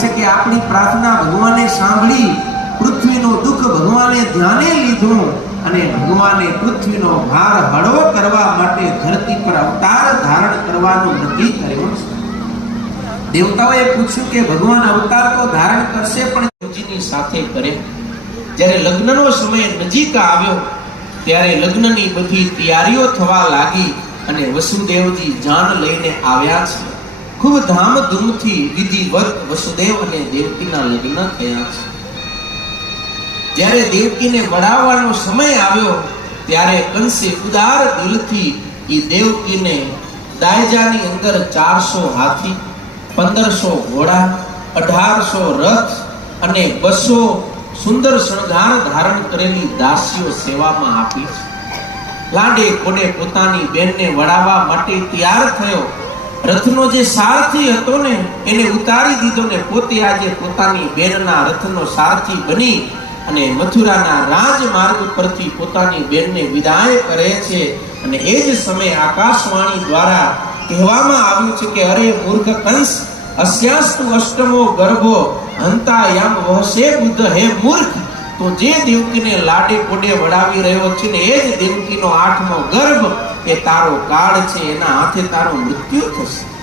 છે કે આપણી પ્રાર્થના ભગવાને સાંભળી, પૃથ્વીનું દુઃખ ભગવાને ધ્યાને લીધું અને ભગવાને પૃથ્વીનો ભાર હળવો કરવા માટે ધરતી પર અવતાર ધારણ કરવાનું નક્કી કર્યું છે. દેવતાઓએ પૂછ્યું કે ભગવાન અવતાર તો ધારણ કરશે પણ દેવજીની સાથે કરે. જ્યારે લગ્નનો સમય નજીક આવ્યો ત્યારે લગ્નની બધી તૈયારીઓ થવા લાગી અને વસુદેવજી જાન લઈને આવ્યા છે. ખૂબ ધામધૂમથી વિધિવત વસુદેવ અને દેવકીના લગ્ન થયા છે. જ્યારે દેવકીને વડાવવાનો સમય આવ્યો ત્યારે કંસે ઉદાર દિલથી એ દેવકીને દાયજાની અંદર 400 હાથી, 1500 ઘોડા, 1800 રથ અને 200 સુંદર શણગાર ધારણ કરેલી દાસીઓ સેવામાં આપી છે. લાડે કોડે પોતાની બેનને વડાવવા માટે તૈયાર થયો. રથનો જે સારથી હતો ને એને ઉતારી દીધો ને પોતે આજે પોતાની બેનના રથનો સારથી બની અને મથુરાના રાજમાર્ગ પરથી પોતાની બેનને વિદાય કરે છે. અને એ જ સમયે આકાશવાણી દ્વારા કહેવામાં આવ્યું છે કે અરે મૂર્ખ કંસ, અસ્યાસ્તુ અષ્ટમો ગર્ભો હંતા યમ વહસે બુદ્ધ. હે મૂર્ખ, તો જે દેવકીને લાડે કોડે વડાવી રહ્યો છે ને એ જ દેવકીનો 8મો ગર્ભ એ તારો કાળ છે, એના હાથે તારો મૃત્યુ થશે.